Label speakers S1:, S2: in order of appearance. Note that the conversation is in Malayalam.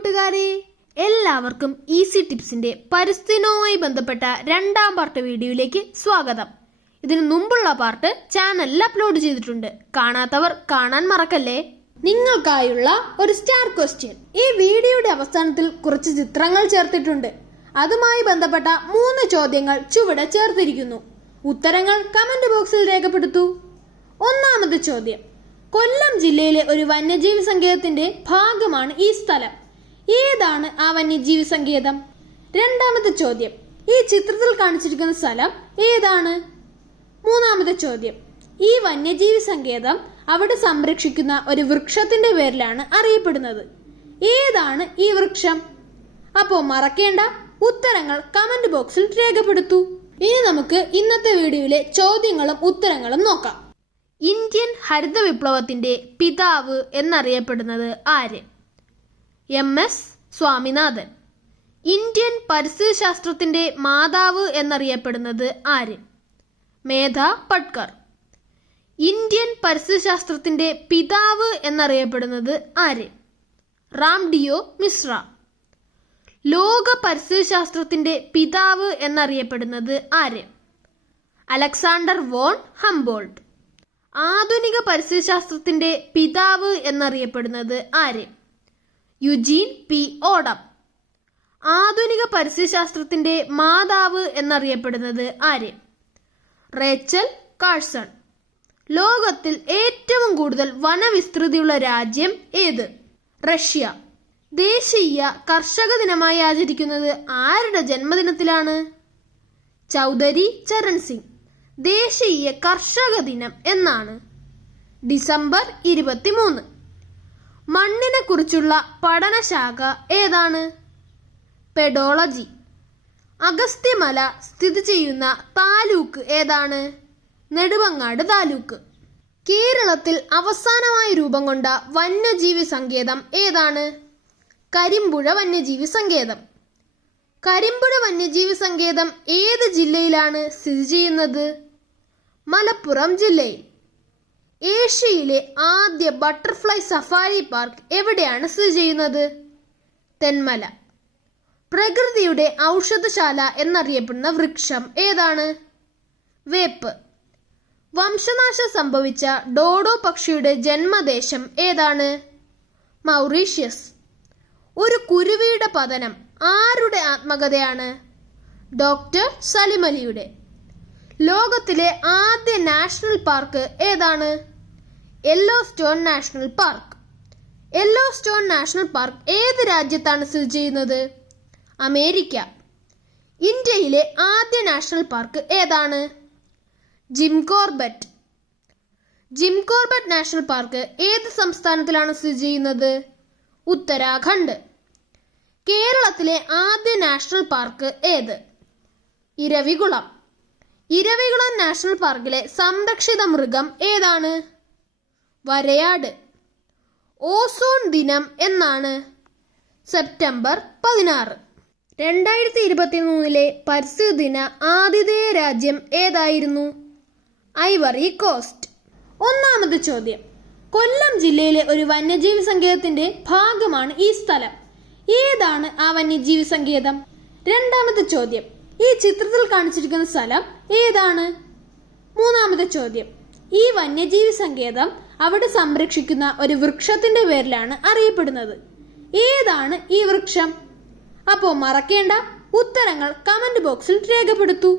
S1: കൂട്ടുകാരെ എല്ലാവർക്കും ഈസി ടിപ്സിന്റെ പരിസ്ഥിതിയുമായി ബന്ധപ്പെട്ട രണ്ടാം പാർട്ട് വീഡിയോയിലേക്ക് സ്വാഗതം. ഇതിനു മുമ്പുള്ള പാർട്ട് ചാനലിൽ അപ്ലോഡ് ചെയ്തിട്ടുണ്ട്. കാണാത്തവർ കാണാൻ മറക്കല്ലേ? നിങ്ങൾക്കായുള്ള ഒരു സ്റ്റാർ ക്വസ്റ്റ്യൻ ഈ വീഡിയോയുടെ അവസാനത്തിൽ കുറച്ച് ചിത്രങ്ങൾ ചേർത്തിട്ടുണ്ട്. അതുമായി ബന്ധപ്പെട്ട മൂന്ന് ചോദ്യങ്ങൾ ചുവടെ ചേർത്തിരിക്കുന്നു. ഉത്തരങ്ങൾ കമന്റ് ബോക്സിൽ രേഖപ്പെടുത്തൂ. ഒന്നാമത്തെ ചോദ്യം. കൊല്ലം ജില്ലയിലെ ഒരു വന്യജീവി സങ്കേതത്തിന്റെ ഭാഗമാണ് ഈ സ്ഥലം. ഏതാണ് ആ വന്യജീവി സങ്കേതം രണ്ടാമത്തെ ചോദ്യം. ഈ ചിത്രത്തിൽ കാണിച്ചിരിക്കുന്ന സ്ഥലം ഏതാണ്? മൂന്നാമത്തെ ചോദ്യം. ഈ വന്യജീവി സങ്കേതം അവിടെ സംരക്ഷിക്കുന്ന ഒരു വൃക്ഷത്തിന്റെ പേരിലാണ് അറിയപ്പെടുന്നത്. ഏതാണ് ഈ വൃക്ഷം? അപ്പോ മറക്കേണ്ട. ഉത്തരങ്ങൾ കമന്റ് ബോക്സിൽ രേഖപ്പെടുത്തു. ഇനി നമുക്ക് ഇന്നത്തെ വീഡിയോയിലെ ചോദ്യങ്ങളും ഉത്തരങ്ങളും നോക്കാം. ഇന്ത്യൻ ഹരിത വിപ്ലവത്തിന്റെ പിതാവ് എന്നറിയപ്പെടുന്നത് ആര്? M S Swaminathan. ഇന്ത്യൻ പരിസ്ഥിതി ശാസ്ത്രത്തിന്റെ മാതാവ് എന്നറിയപ്പെടുന്നത് ആര്? മേധ പട്കർ. ഇന്ത്യൻ പരിസ്ഥിതി ശാസ്ത്രത്തിന്റെ പിതാവ് എന്നറിയപ്പെടുന്നത് ആര്? റാംഡിയോ മിശ്ര. ലോക പരിസ്ഥിതി ശാസ്ത്രത്തിന്റെ പിതാവ് എന്നറിയപ്പെടുന്നത് ആര്? Alexander von Humboldt. ആധുനിക പരിസ്ഥിതി ശാസ്ത്രത്തിന്റെ പിതാവ് എന്നറിയപ്പെടുന്നത് ആര്? Eugene P. ഓഡം ആധുനിക പരസ്യശാസ്ത്രത്തിന്റെ ശാസ്ത്രത്തിന്റെ മാതാവ് എന്നറിയപ്പെടുന്നത് ആര്? Rachel Carson. ലോകത്തിൽ ഏറ്റവും കൂടുതൽ വനവിസ്തൃതിയുള്ള രാജ്യം ഏത്? റഷ്യ. ദേശീയ കർഷക ദിനമായി ആചരിക്കുന്നത് ആരുടെ ജന്മദിനത്തിലാണ്? ചൗധരി ചരൺ സിംഗ്. ദേശീയ കർഷക ദിനം എന്നാണ്. ഡിസംബർ ഇരുപത്തിമൂന്ന്. മണ്ണിനെ കുറിച്ചുള്ള പഠനശാഖ ഏതാണ്? പെഡോളജി. അഗസ്ത്യമല സ്ഥിതി ചെയ്യുന്ന താലൂക്ക് ഏതാണ്? നെടുവങ്ങാട് താലൂക്ക്. കേരളത്തിൽ അവസാനമായി രൂപം കൊണ്ട വന്യജീവി സങ്കേതം ഏതാണ്? കരിമ്പുഴ വന്യജീവി സങ്കേതം. കരിമ്പുഴ വന്യജീവി സങ്കേതം ഏത് ജില്ലയിലാണ് സ്ഥിതി ചെയ്യുന്നത്? മലപ്പുറം ജില്ലയിൽ. ഏഷ്യയിലെ ആദ്യ ബട്ടർഫ്ലൈ സഫാരി പാർക്ക് എവിടെയാണ് സ്ഥിതി ചെയ്യുന്നത്? തെന്മല. പ്രകൃതിയുടെ ഔഷധശാല എന്നറിയപ്പെടുന്ന വൃക്ഷം ഏതാണ്? വേപ്പ്. വംശനാശം സംഭവിച്ച ഡോഡോ പക്ഷിയുടെ ജന്മദേശം ഏതാണ്? മൗറീഷ്യസ്. ഒരു കുരുവിയുടെ പതനം ആരുടെ ആത്മകഥയാണ്? ഡോക്ടർ സലിമലിയുടെ ലോകത്തിലെ ആദ്യ നാഷണൽ പാർക്ക് ഏതാണ്? Yellowstone national park Yellowstone national park ഏത് രാജ്യത്താണ് സ്ഥിതി ചെയ്യുന്നത്? അമേരിക്ക. ഇന്ത്യയിലെ ആദ്യ നാഷണൽ പാർക്ക് ഏതാണ്? Jim Corbett. Jim Corbett national park ഏത് സംസ്ഥാനത്തിലാണ് സ്ഥിതി ചെയ്യുന്നത്? ഉത്തരാഖണ്ഡ്. കേരളത്തിലെ ആദ്യ നാഷണൽ പാർക്ക് ഏത്? ഇരവികുളം. ഇരവികുളം നാഷണൽ പാർക്കിലെ സംരക്ഷിത മൃഗം ഏതാണ്? വരയാട്. ഓസോൺ ദിനം എന്നാണ് സെപ്റ്റംബർ പതിനാറ്. രണ്ടായിരത്തി ഇരുപത്തി മൂന്നിലെ പരിസ്ഥിതി ദിന ആതിഥേയ രാജ്യം ഏതായിരുന്നു? Ivory Coast. ഒന്നാമത് ചോദ്യം. കൊല്ലം ജില്ലയിലെ ഒരു വന്യജീവി സങ്കേതത്തിന്റെ ഭാഗമാണ് ഈ സ്ഥലം. ഏതാണ് ആ വന്യജീവി സങ്കേതം? രണ്ടാമത്തെ ചോദ്യം. ഈ ചിത്രത്തിൽ കാണിച്ചിരിക്കുന്ന സ്ഥലം ഏതാണ്? മൂന്നാമത്തെ ചോദ്യം. ഈ വന്യജീവി സങ്കേതം അവിടെ സംരക്ഷിക്കുന്ന ഒരു വൃക്ഷത്തിന്റെ പേരിലാണ് അറിയപ്പെടുന്നത്. ഏതാണ് ഈ വൃക്ഷം? അപ്പോൾ മറക്കേണ്ട ഉത്തരങ്ങൾ കമന്റ് ബോക്സിൽ രേഖപ്പെടുത്തൂ.